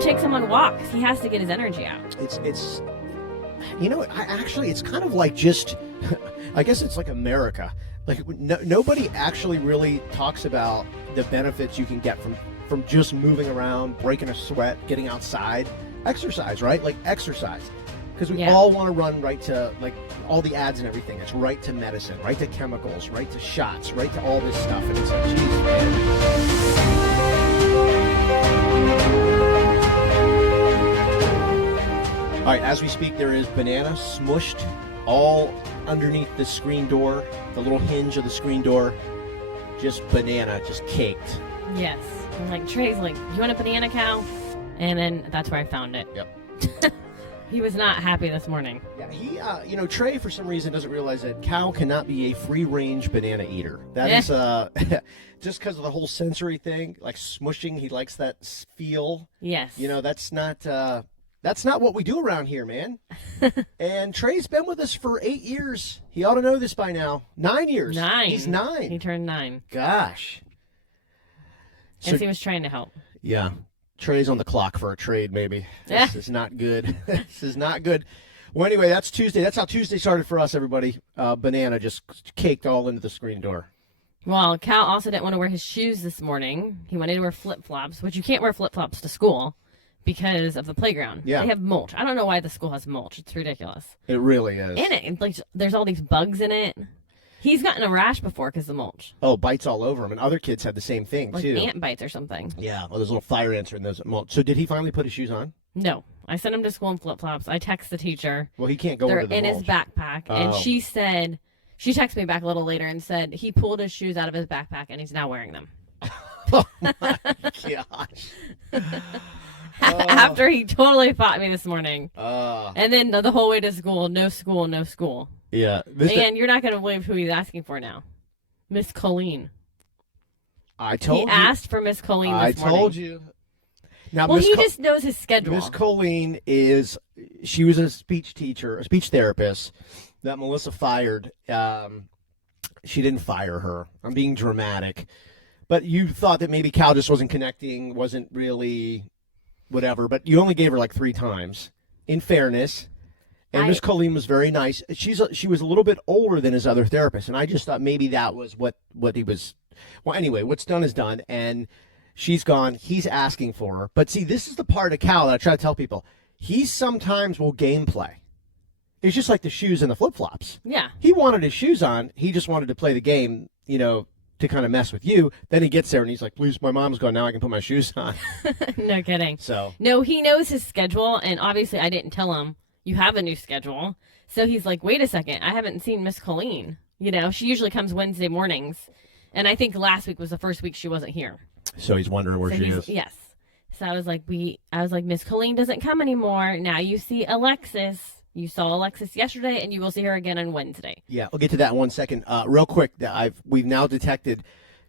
takes him on walks. He has to get his energy out. It's it's kind of like just, I guess it's like America. Like nobody actually really talks about the benefits you can get from just moving around, breaking a sweat, getting outside, exercise, right? Like exercise. Because we all want to run right to, like, all the ads and everything. It's right to medicine, right to chemicals, right to shots, right to all this stuff. And it's like, geez, man. All right, as we speak, there is banana smushed all underneath the screen door, the little hinge of the screen door. Just banana, just caked. Yes. And like, Trey's like, you want a banana, Cal? And then that's where I found it. Yep. He was not happy this morning. Yeah, he, Trey, for some reason, doesn't realize that Cal cannot be a free-range banana eater. That is, just because of the whole sensory thing, like smushing, he likes that feel. Yes. That's not what we do around here, man. And Trey's been with us for 8 years. He ought to know this by now. 9 years. 9. He's 9. He turned 9. Gosh. So, he was trying to help. Yeah. Trey's on the clock for a trade, maybe. This is not good. This is not good. Well, anyway, that's Tuesday. That's how Tuesday started for us, everybody. Banana just caked all into the screen door. Well, Cal also didn't want to wear his shoes this morning. He wanted to wear flip-flops, which you can't wear flip-flops to school because of the playground. Yeah. They have mulch. I don't know why the school has mulch. It's ridiculous. It really is. In it, like, there's all these bugs in it. He's gotten a rash before because of the mulch. Oh, bites all over him. And other kids had the same thing, like too. Like ant bites or something. Yeah. Well, there's little fire ants in those mulch. So did he finally put his shoes on? No. I sent him to school in flip-flops. I text the teacher. Well, he can't go They're into the in mulch. his backpack. Oh. And she said, she texted me back a little later and said he pulled his shoes out of his backpack and he's now wearing them. Oh, my gosh. After he totally fought me this morning. And then the whole way to school, no school, no school. Yeah. And you're not going to believe who he's asking for now. Miss Colleen. I told you. He asked for Miss Colleen this morning. I told you. Now, well, he just knows his schedule. Miss Colleen she was a speech teacher, a speech therapist that Melissa fired. She didn't fire her. I'm being dramatic. But you thought that maybe Cal just wasn't connecting, wasn't really whatever. But you only gave her like 3 times, in fairness. And Miss Colleen was very nice. She was a little bit older than his other therapist, and I just thought maybe that was what he was. Well, anyway, what's done is done, and she's gone. He's asking for her. But see, this is the part of Cal that I try to tell people. He sometimes will gameplay. It's just like the shoes and the flip-flops. Yeah. He wanted his shoes on. He just wanted to play the game, to kind of mess with you. Then he gets there and he's like, please, my mom's gone. Now I can put my shoes on. No kidding. So. No, he knows his schedule, and obviously I didn't tell him you have a new schedule. So he's like, wait a second, I haven't seen Miss Colleen. She usually comes Wednesday mornings. And I think last week was the first week she wasn't here. So he's wondering where she is. Yes. So I was like, Miss Colleen doesn't come anymore. Now you see Alexis. You saw Alexis yesterday, and you will see her again on Wednesday. Yeah, I'll get to that in 1 second. Real quick, we've now detected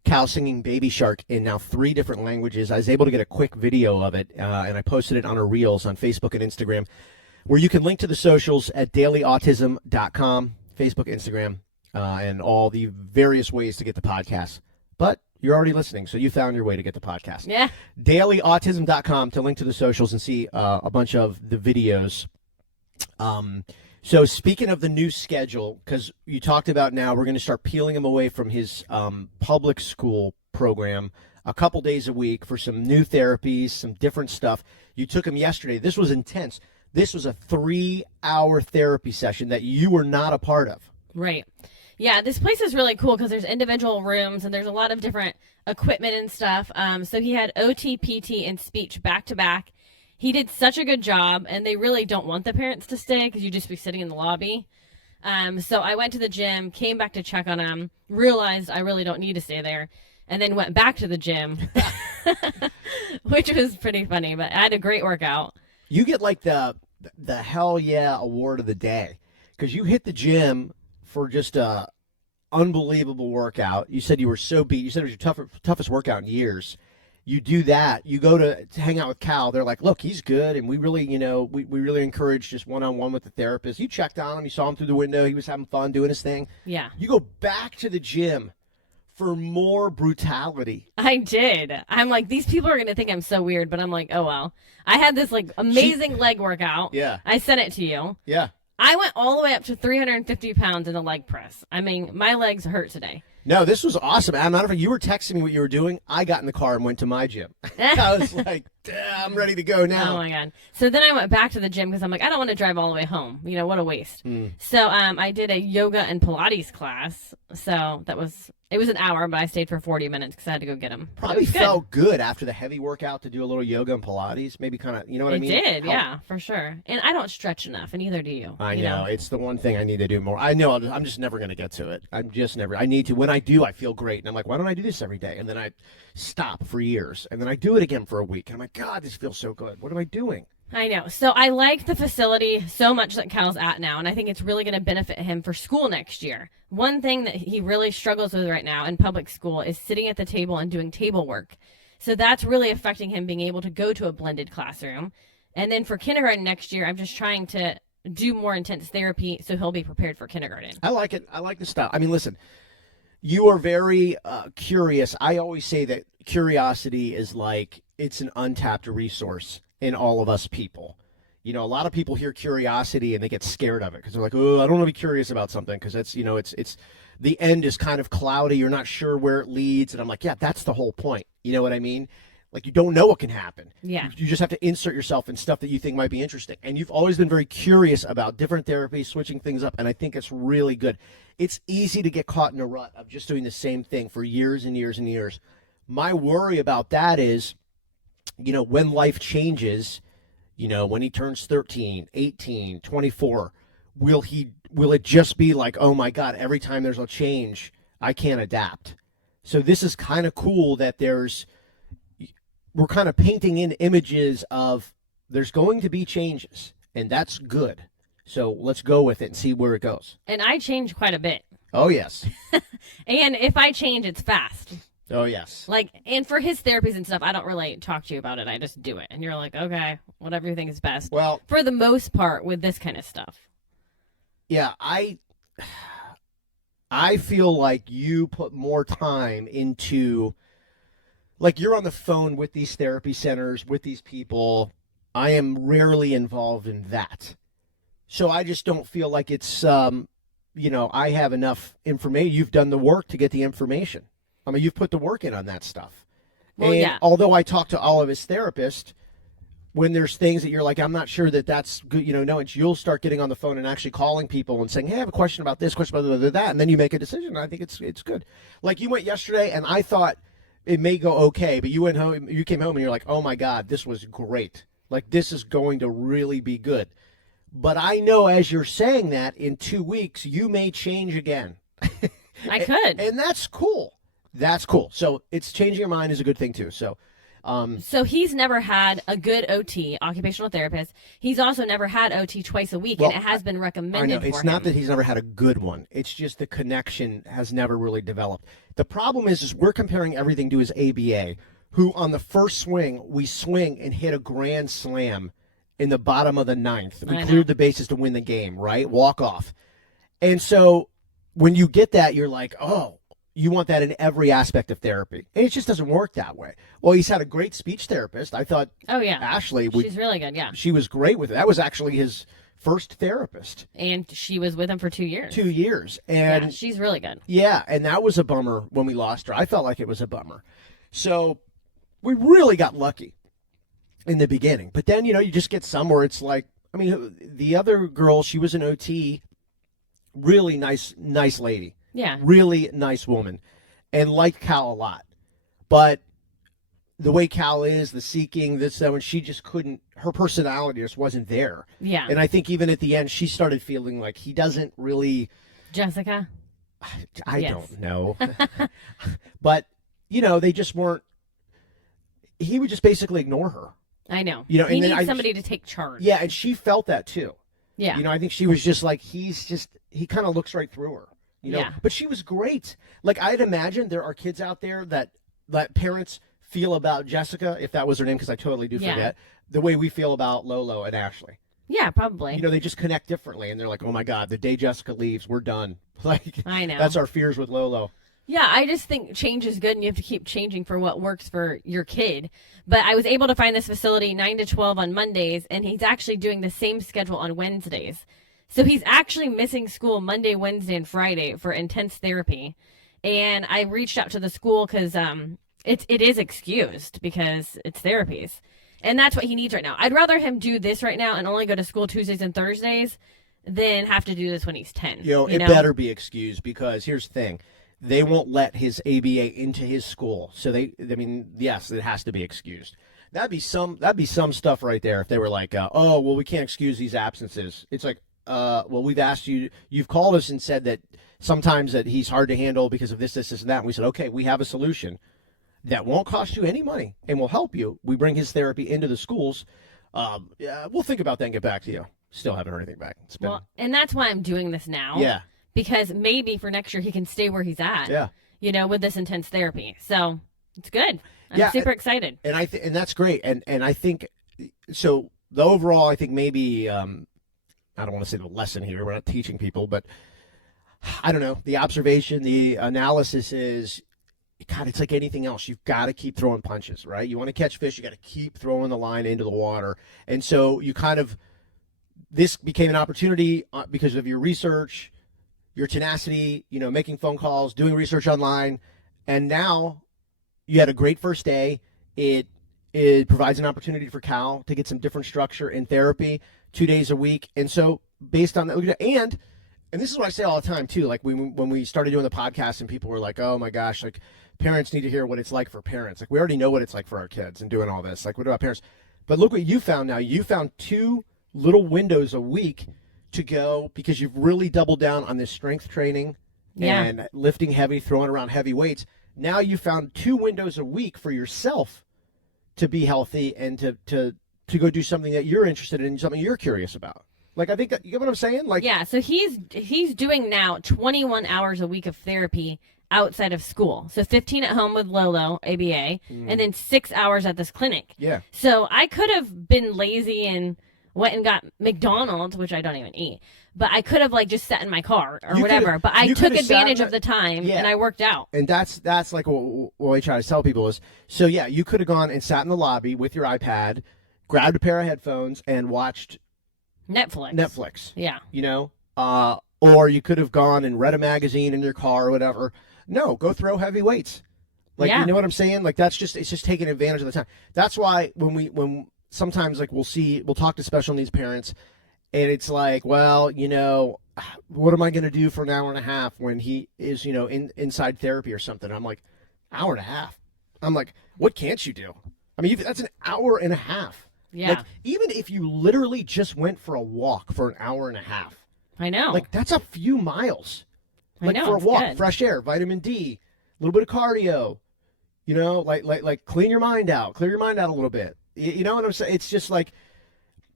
Cal singing Baby Shark in now 3 different languages. I was able to get a quick video of it, and I posted it on our Reels on Facebook and Instagram, where you can link to the socials at dailyautism.com, Facebook, Instagram, and all the various ways to get the podcast. But you're already listening, so you found your way to get the podcast. Yeah. dailyautism.com to link to the socials and see a bunch of the videos. So speaking of the new schedule, because you talked about now we're going to start peeling him away from his public school program a couple days a week for some new therapies, some different stuff. You took him yesterday. This was intense. This was a 3-hour therapy session that you were not a part of. Right. Yeah, this place is really cool because there's individual rooms and there's a lot of different equipment and stuff. So he had OT, PT, and speech back to back. He did such a good job, and they really don't want the parents to stay because you'd just be sitting in the lobby. So I went to the gym, came back to check on him, realized I really don't need to stay there, and then went back to the gym, which was pretty funny. But I had a great workout. You get like the hell yeah award of the day because you hit the gym for just a unbelievable workout. You said you were so beat. You said it was your toughest workout in years. You do that. You go to hang out with Cal. They're like, look, he's good, and we really, we really encourage just one-on-one with the therapist. You checked on him. You saw him through the window. He was having fun doing his thing. Yeah. You go back to the gym for more brutality. I did. I'm like, these people are going to think I'm so weird, but I'm like, oh, well. I had this like amazing leg workout. Yeah. I sent it to you. Yeah. I went all the way up to 350 pounds in the leg press. I mean, my legs hurt today. No, this was awesome. As a matter of fact, you were texting me what you were doing. I got in the car and went to my gym. I was like, I'm ready to go now. Oh, my God. So then I went back to the gym because I'm like, I don't want to drive all the way home. You know, what a waste. So I did a yoga and Pilates class. So it was an hour, but I stayed for 40 minutes because I had to go get them. Probably felt good after the heavy workout to do a little yoga and Pilates. Maybe kind of, you know what I mean? It did, yeah, for sure. And I don't stretch enough, and neither do you. I know. It's the one thing I need to do more. I know I'm just never going to get to it. I need to. When I do, I feel great. And I'm like, why don't I do this every day? And then I stop for years. And then I do it again for a week. And I'm like, God, this feels so good. What am I doing? I know. So I like the facility so much that Cal's at now, and I think it's really going to benefit him for school next year. One thing that he really struggles with right now in public school is sitting at the table and doing table work. So that's really affecting him being able to go to a blended classroom. And then for kindergarten next year, I'm just trying to do more intense therapy so he'll be prepared for kindergarten. I like it. I like the style. I mean, listen, you are very curious. I always say that curiosity is like it's an untapped resource in all of us people. You know, a lot of people hear curiosity and they get scared of it because they're like, oh, I don't want to be curious about something because it's, you know, it's the end is kind of cloudy. You're not sure where it leads. And I'm like, yeah, that's the whole point. You know what I mean? Like, you don't know what can happen. Yeah. You just have to insert yourself in stuff that you think might be interesting. And you've always been very curious about different therapies, switching things up. And I think it's really good. It's easy to get caught in a rut of just doing the same thing for years and years and years. My worry about that is, you know, when life changes, you know, when he turns 13, 18, 24, will it just be like, oh my God, every time there's a change, I can't adapt. So this is kind of cool that we're kind of painting in images of there's going to be changes, and that's good. So let's go with it and see where it goes. And I change quite a bit. Oh, yes. And if I change, it's fast. Oh, yes. Like, and for his therapies and stuff, I don't really talk to you about it. I just do it. And you're like, okay, whatever you think is best. Well, for the most part with this kind of stuff. Yeah, I feel like you put more time into, like, you're on the phone with these therapy centers, with these people. I am rarely involved in that. So I just don't feel like it's, you know, I have enough information. You've done the work to get the information. I mean, you've put the work in on that stuff. Well, and yeah. Although I talk to all of his therapists, when there's things that you're like, I'm not sure that that's good, you know, no, you'll start getting on the phone and actually calling people and saying, hey, I have a question about this, question about that, and then you make a decision. I think it's good. Like, you went yesterday, and I thought it may go okay, but you went home, you came home, and you're like, oh my God, this was great. Like, this is going to really be good. But I know as you're saying that, in 2 weeks, you may change again. I could. And that's cool. That's cool. So it's changing your mind is a good thing too. So he's never had a good OT, occupational therapist. He's also never had OT twice a week, and it has been recommended. I know. It's not that he's never had a good one. It's just the connection has never really developed. The problem is we're comparing everything to his ABA, who on the first swing, we swing and hit a grand slam in the bottom of the ninth. We cleared the bases to win the game, right? Walk off. And so when you get that, you're like, oh, you want that in every aspect of therapy. And it just doesn't work that way. Well, he's had a great speech therapist. I thought Ashley. She's really good, yeah. She was great with it. That was actually his first therapist. And she was with him for 2 years. 2 years. And yeah, she's really good. Yeah, and that was a bummer when we lost her. I felt like it was a bummer. So we really got lucky in the beginning. But then, you know, you just get somewhere. It's like, I mean, the other girl, she was an OT, really nice lady. Yeah. Really nice woman, and liked Cal a lot. But the way Cal is, the seeking, this, that, when she just couldn't, her personality just wasn't there. Yeah. And I think even at the end, she started feeling like he doesn't really. Jessica? I don't know. But, you know, they just weren't, he would just basically ignore her. I know. You know, he needs somebody to take charge. Yeah, and she felt that too. Yeah. You know, I think she was just like, he kind of looks right through her. You know, yeah. But she was great. Like, I'd imagine there are kids out there that parents feel about Jessica, if that was her name, because I totally do forget, the way we feel about Lolo and Ashley. Yeah, probably. You know, they just connect differently, and they're like, oh my God, the day Jessica leaves, we're done. Like, I know. That's our fears with Lolo. Yeah, I just think change is good and you have to keep changing for what works for your kid. But I was able to find this facility 9 to 12 on Mondays, and he's actually doing the same schedule on Wednesdays. So he's actually missing school Monday, Wednesday, and Friday for intense therapy. And I reached out to the school because it is excused because it's therapies. And that's what he needs right now. I'd rather him do this right now and only go to school Tuesdays and Thursdays than have to do this when he's 10. It better be excused, because here's the thing. They won't let his ABA into his school. So yes, it has to be excused. That'd be some stuff right there if they were like, oh, well, we can't excuse these absences. It's like, well, we've asked you, you've called us and said that sometimes that he's hard to handle because of this, and that. And we said, okay, we have a solution that won't cost you any money and will help you. We bring his therapy into the schools. We'll think about that and get back to you. Still haven't heard anything back. Well, and that's why I'm doing this now. Yeah. Because maybe for next year he can stay where he's at. Yeah. With this intense therapy. So it's good. I'm super excited. And and that's great. And I think so. The overall, I think maybe I don't want to say the lesson here. We're not teaching people, but I don't know. The observation, the analysis is, God, it's like anything else. You've got to keep throwing punches, right? You want to catch fish, you got to keep throwing the line into the water. And so you this became an opportunity because of your research, your tenacity, making phone calls, doing research online. And now you had a great first day. It provides an opportunity for Cal to get some different structure in therapy 2 days a week. And so based on that, and this is what I say all the time too, like when we started doing the podcast and people were like, oh my gosh, like parents need to hear what it's like for parents. Like we already know what it's like for our kids and doing all this. Like what about parents? But look what you found now. You found 2 little windows a week to go because you've really doubled down on this strength training and lifting heavy, throwing around heavy weights. Now you found 2 windows a week for yourself to be healthy and to go do something that you're interested in, something you're curious about. Like, I think that, you get what I'm saying? Like, yeah. So he's doing now 21 hours a week of therapy outside of school. So 15 at home with Lolo, ABA, and then 6 hours at this clinic. Yeah. So I could have been lazy and went and got McDonald's, which I don't even eat. But I could have just sat in my car or whatever. But I took advantage of the time and I worked out. And that's like what I try to tell people is, so yeah, you could have gone and sat in the lobby with your iPad, grabbed a pair of headphones and watched Netflix. Yeah. Or you could have gone and read a magazine in your car or whatever. No, go throw heavy weights. You know what I'm saying? Like it's just taking advantage of the time. That's why when sometimes we'll talk to special needs parents and it's like, well, what am I going to do for an hour and a half when he is, inside therapy or something? I'm like, hour and a half. I'm like, what can't you do? I mean, that's an hour and a half. Yeah. Even if you literally just went for a walk for an hour and a half. I know. That's a few miles. I know, for a walk, good. fresh air, vitamin D, a little bit of cardio, clean your mind out, clear your mind out a little bit. You know what I'm saying? It's just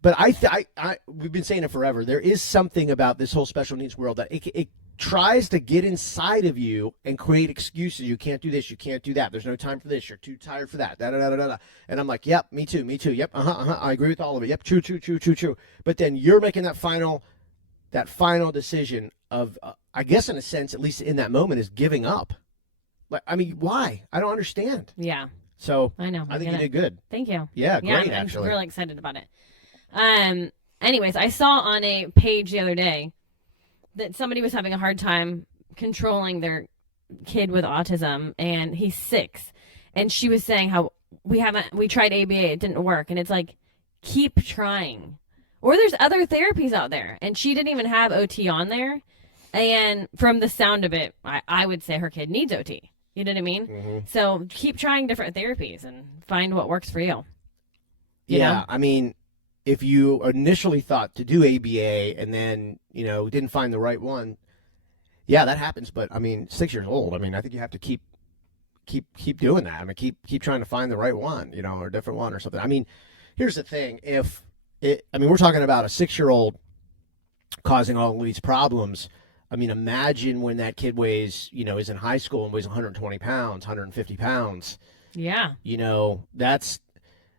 but we've been saying it forever. There is something about this whole special needs world that it tries to get inside of you and create excuses. You can't do this. You can't do that. There's no time for this. You're too tired for that. Da, da, da, da, da. And I'm like, yep, me too. Yep, I agree with all of it. Yep, true. But then you're making that final decision of, I guess in a sense, at least in that moment, is giving up. Why? I don't understand. Yeah. So I know. I think you did good. Thank you. Yeah, great, I'm actually. really excited about it. Anyways, I saw on a page the other day that somebody was having a hard time controlling their kid with autism, and he's 6. And she was saying how we tried ABA, it didn't work. And it's like, keep trying. Or there's other therapies out there. And she didn't even have OT on there. And from the sound of it, I would say her kid needs OT. You know what I mean? Mm-hmm. So keep trying different therapies and find what works for you. You yeah, know? I mean, if you initially thought to do ABA and then, didn't find the right one, yeah, that happens. But, 6 years old, I think you have to keep doing that. Keep trying to find the right one, or a different one or something. Here's the thing. We're talking about a 6-year-old causing all of these problems. Imagine when that kid weighs, is in high school and weighs 120 pounds, 150 pounds. Yeah.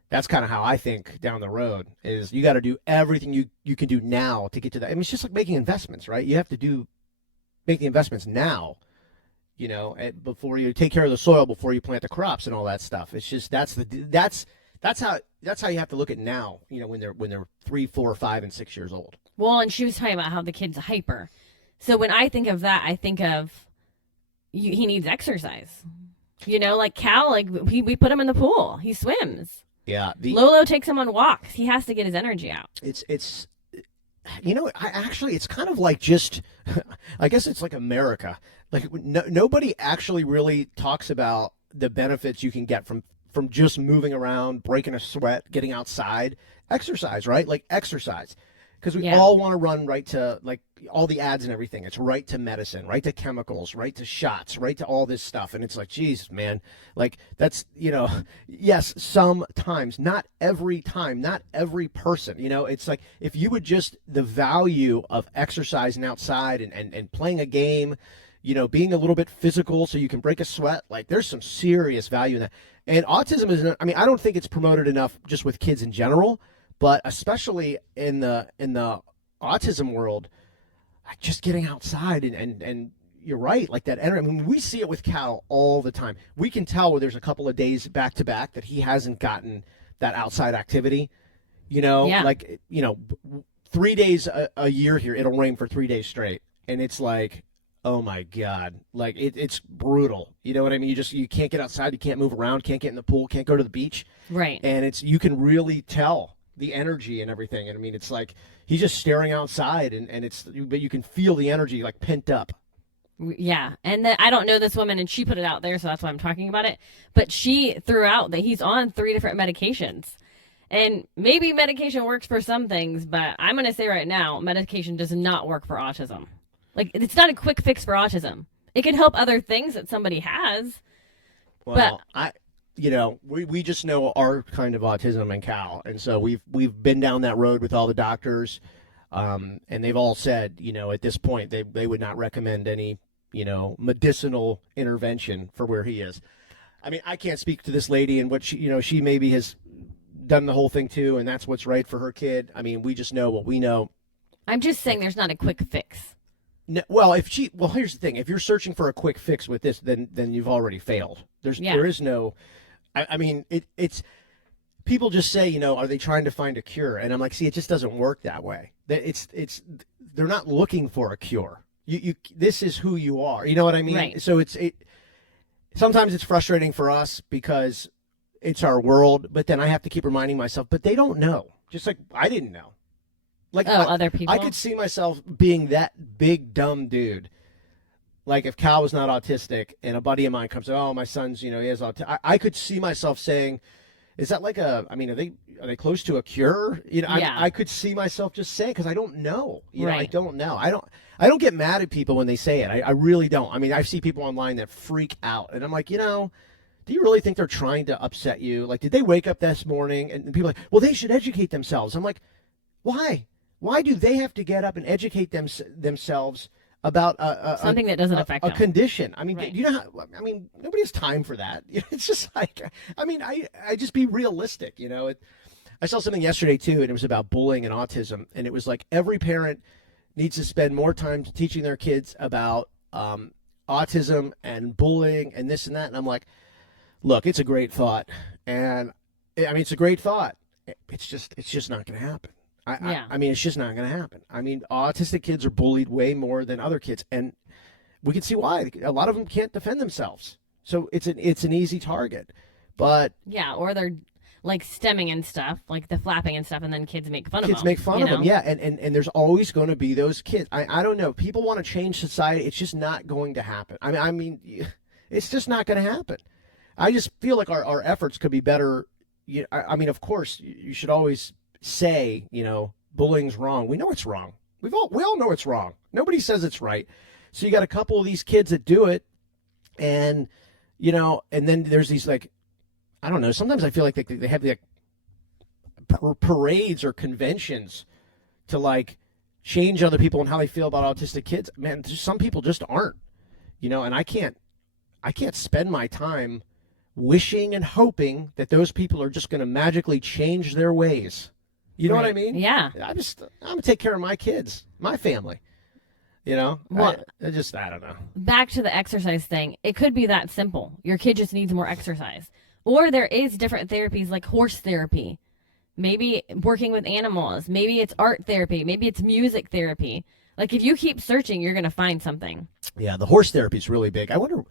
That's kind of how I think down the road is you got to do everything you can do now to get to that. It's just like making investments, right? You have to make the investments now before you take care of the soil, before you plant the crops and all that stuff. It's just that's how you have to look at now. When they're 3, 4, 5, and 6 years old. Well, and she was talking about how the kid's hyper. So when I think of that, I think of he needs exercise. Like Cal, like we put him in the pool. He swims. Yeah. Lolo takes him on walks. He has to get his energy out. It's it's kind of like just, I guess it's like America. Like nobody actually really talks about the benefits you can get from just moving around, breaking a sweat, getting outside, exercise, right? Like exercise. Because we all want to run right to, like, all the ads and everything. It's right to medicine, right to chemicals, right to shots, right to all this stuff. And it's like, geez, man, like that's, yes, sometimes, not every time, not every person, it's like if you would just the value of exercising outside and playing a game, being a little bit physical so you can break a sweat, like there's some serious value in that. And autism is, I don't think it's promoted enough just with kids in general. But especially in the autism world, just getting outside and you're right, like that energy. I mean, we see it with Cal all the time. We can tell where there's a couple of days back to back that he hasn't gotten that outside activity. 3 days a year here, it'll rain for 3 days straight, and it's like, oh my God, like it's brutal. You know what I mean? You can't get outside, you can't move around, can't get in the pool, can't go to the beach. Right. And you can really tell the energy and everything. And I mean, it's like he's just staring outside but you can feel the energy like pent up. Yeah. And I don't know this woman, and she put it out there, so that's why I'm talking about it. But she threw out that he's on 3 different medications. And maybe medication works for some things, but I'm going to say right now, medication does not work for autism. Like, it's not a quick fix for autism. It can help other things that somebody has. Well, we just know our kind of autism and Cal, and so we've been down that road with all the doctors, and they've all said, at this point they would not recommend any, medicinal intervention for where he is. I mean, I can't speak to this lady and what she maybe has done the whole thing too, and that's what's right for her kid. I mean, we just know what we know. I'm just saying there's not a quick fix. No, well, here's the thing: if you're searching for a quick fix with this, then you've already failed. There is no. I mean, it's people just say, are they trying to find a cure? And I'm like, see, it just doesn't work that way. They're not looking for a cure. This is who you are. You know what I mean? Right. So sometimes it's frustrating for us because it's our world, but then I have to keep reminding myself, but they don't know. Just like I didn't know. Like other people. I could see myself being that big dumb dude. Like if Cal was not autistic and a buddy of mine comes, oh, my son's, he has autism. I could see myself saying, is that like are they close to a cure? I could see myself just saying, because I don't know. Right. I don't know. I don't get mad at people when they say it. I really don't. I mean, I see people online that freak out, and I'm like, do you really think they're trying to upset you? Like, did they wake up this morning and people are like, well, they should educate themselves. I'm like, why? Why do they have to get up and educate themselves about something that doesn't affect a them? Condition? I mean, right. Nobody has time for that. It's just like, I just be realistic. I saw something yesterday too, and it was about bullying and autism, and it was like every parent needs to spend more time teaching their kids about autism and bullying and this and that. And I'm like, look, it's a great thought, and it's a great thought. It's just not going to happen. It's just not going to happen. I mean, autistic kids are bullied way more than other kids, and we can see why. A lot of them can't defend themselves, so it's an easy target. But or they're like stemming and stuff, like the flapping and stuff, and then kids make fun of them. Kids make fun of them, yeah, and there's always going to be those kids. I don't know. People want to change society. It's just not going to happen. I mean, it's just not going to happen. I just feel like our efforts could be better. Of course, you should always say, bullying's wrong. We know it's wrong. We all know it's wrong. Nobody says it's right. So you got a couple of these kids that do it, and and then there's these, like, I don't know. Sometimes I feel like they have like parades or conventions to like change other people and how they feel about autistic kids. Man, some people just aren't, and I can't spend my time wishing and hoping that those people are just going to magically change their ways. You know what I mean? Yeah. I'm going to take care of my kids, my family. You know, Well, I don't know. back to the exercise thing. It could be that simple. Your kid just needs more exercise. Or there is different therapies like horse therapy. Maybe working with animals. Maybe it's art therapy. Maybe it's music therapy. Like if you keep searching, you're going to find something. Yeah, the horse therapy is really big. I wonder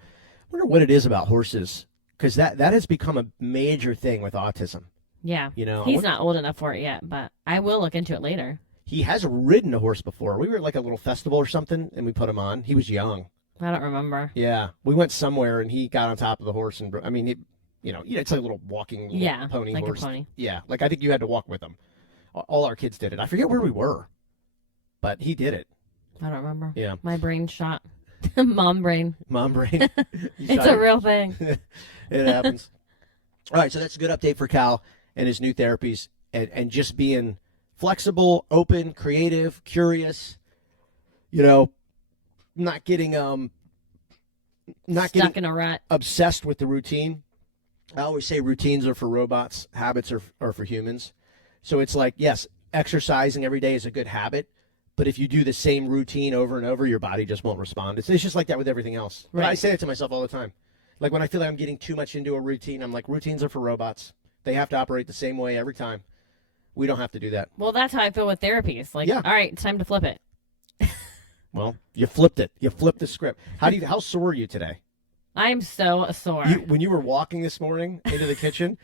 what it is about horses, because that has become a major thing with autism. Yeah. You know, He's not old enough for it yet, but I will look into it later. He has ridden a horse before. We were at like a little festival or something, and we put him on. He was young. I don't remember. Yeah, we went somewhere, and he got on top of the horse, and I mean, it's like a little walking pony like horse. a pony. Yeah, like I think you had to walk with him. All our kids did it. I forget where we were, but he did it. I don't remember. Yeah, my brain shot. Mom brain. Mom brain. It's a real thing. It happens. All right, so that's a good update for Cal and his new therapies, and just being flexible, open, creative, curious. You know, not getting stuck in a rut, obsessed with the routine. I always say routines are for robots, habits are for humans. So it's like, yes, exercising every day is a good habit, but if you do the same routine over and over, your body just won't respond. It's just like that with everything else. Right. But I say it to myself all the time. Like when I feel like I'm getting too much into a routine, I'm like, routines are for robots. They have to operate the same way every time. We don't have to do that. Well, that's how I feel with therapies. Like, all right, it's time to flip it. Well, you flipped it. You flipped the script. How sore are you today? I'm so sore. When you were walking this morning into the kitchen,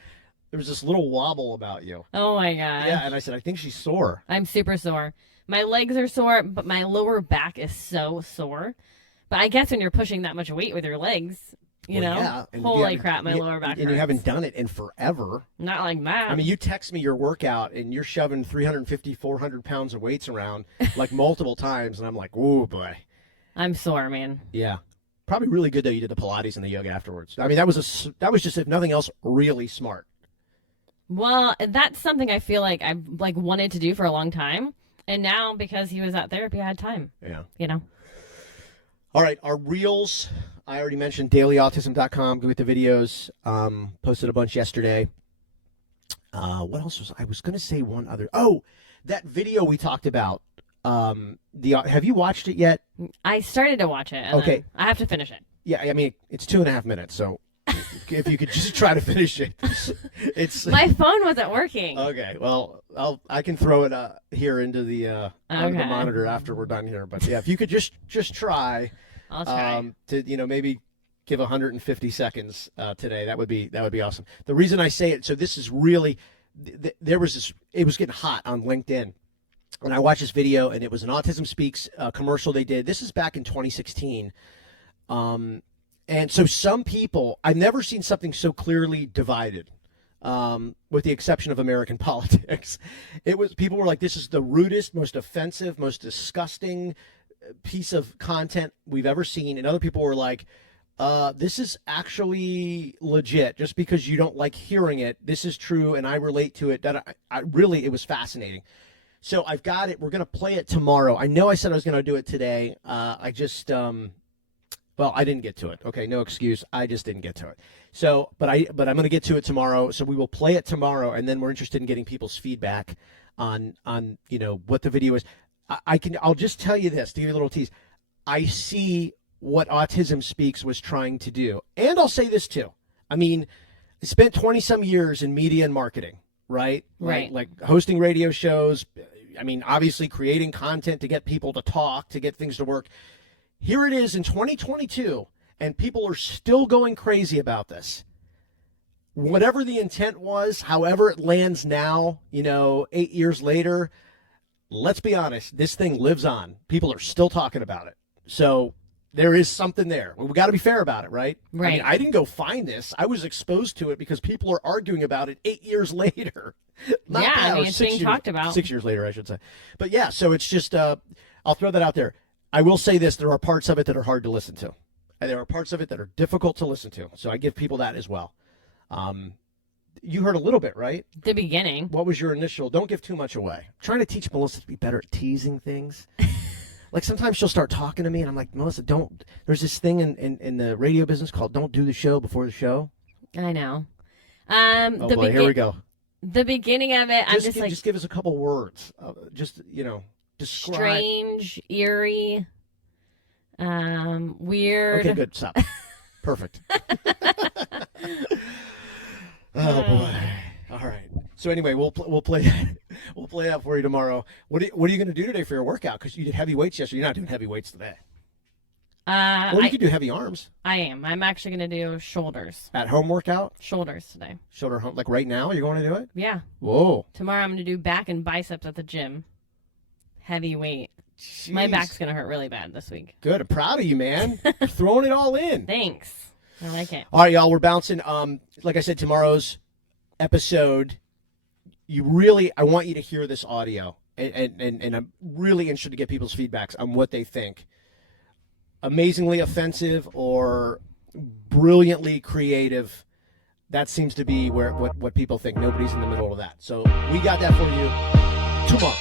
there was this little wobble about you. Oh my god. Yeah, and I said, I think she's sore. I'm super sore. My legs are sore, but my lower back is so sore. But I guess when you're pushing that much weight with your legs, holy crap, my lower back hurts. And you haven't done it in forever. Not like that. I mean, you text me your workout, and you're shoving 350, 400 pounds of weights around like multiple times, and I'm like, oh, boy. I'm sore, man. Yeah. Probably really good, though, you did the Pilates and the yoga afterwards. I mean, that was just, if nothing else, really smart. Well, that's something I feel like I've wanted to do for a long time. And now, because he was at therapy, I had time. Yeah. You know? All right, our reels, I already mentioned dailyautism.com. Go get the videos. Posted a bunch yesterday. What else I was going to say one other. Oh, that video we talked about. Have you watched it yet? I started to watch it. Okay. I have to finish it. Yeah, I mean, it's 2.5 minutes, so if you could just try to finish it. It's my phone wasn't working. Okay, well, I can throw it here into the monitor after we're done here. But yeah, if you could just try. I'll try. To maybe give 150 seconds today. That would be awesome. The reason I say it, so this is really it was getting hot on LinkedIn. And I watched this video, and it was an Autism Speaks commercial they did. This is back in 2016. And so some people, I've never seen something so clearly divided, with the exception of American politics. People were like, this is the rudest, most offensive, most disgusting piece of content we've ever seen. And other people were like, this is actually legit. Just because you don't like hearing it, this is true, and I relate to it. That it was fascinating. So I've got it. We're going to play it tomorrow. I know I said I was going to do it today. I just, I didn't get to it. Okay, no excuse. I just didn't get to it. So, but I'm going to get to it tomorrow. So we will play it tomorrow, and then we're interested in getting people's feedback on what the video is. I'll just tell you this, to give you a little tease. I see what Autism Speaks was trying to do. And I'll say this too. I mean, I spent 20-some years in media and marketing, right? Right. Like hosting radio shows. I mean, obviously creating content to get people to talk, to get things to work. Here it is in 2022, and people are still going crazy about this. Whatever the intent was, however it lands now, 8 years later, let's be honest, this thing lives on. People are still talking about it. So there is something there. We got to be fair about it, right? Right. I mean, I didn't go find this. I was exposed to it because people are arguing about it 8 years later. It's being talked about. 6 years later, I should say. But yeah, so it's just, I'll throw that out there. I will say this, there are parts of it that are hard to listen to. And there are parts of it that are difficult to listen to. So I give people that as well. You heard a little bit, right? The beginning. What was your initial? Don't give too much away. I'm trying to teach Melissa to be better at teasing things. Like sometimes she'll start talking to me, and I'm like, Melissa, don't. There's this thing in the radio business called "Don't do the show before the show." I know. Here we go. The beginning of it, just give us a couple words. Describe. Strange, eerie. Weird. Okay, good. Stop. Perfect. Oh boy. All right. So anyway, we'll play that for you tomorrow. What are you going to do today for your workout? Because you did heavy weights yesterday. You're not doing heavy weights today. Or you could do heavy arms. I am. I'm actually going to do shoulders. At home workout? Shoulders today. Shoulder home. Like right now, you're going to do it? Yeah. Whoa. Tomorrow I'm going to do back and biceps at the gym. Heavy weight. Jeez. My back's going to hurt really bad this week. Good. I'm proud of you, man. You're throwing it all in. Thanks. I like it. All right, y'all. We're bouncing. Like I said, tomorrow's episode, I want you to hear this audio. And I'm really interested to get people's feedbacks on what they think. Amazingly offensive or brilliantly creative. That seems to be what people think. Nobody's in the middle of that. So we got that for you tomorrow.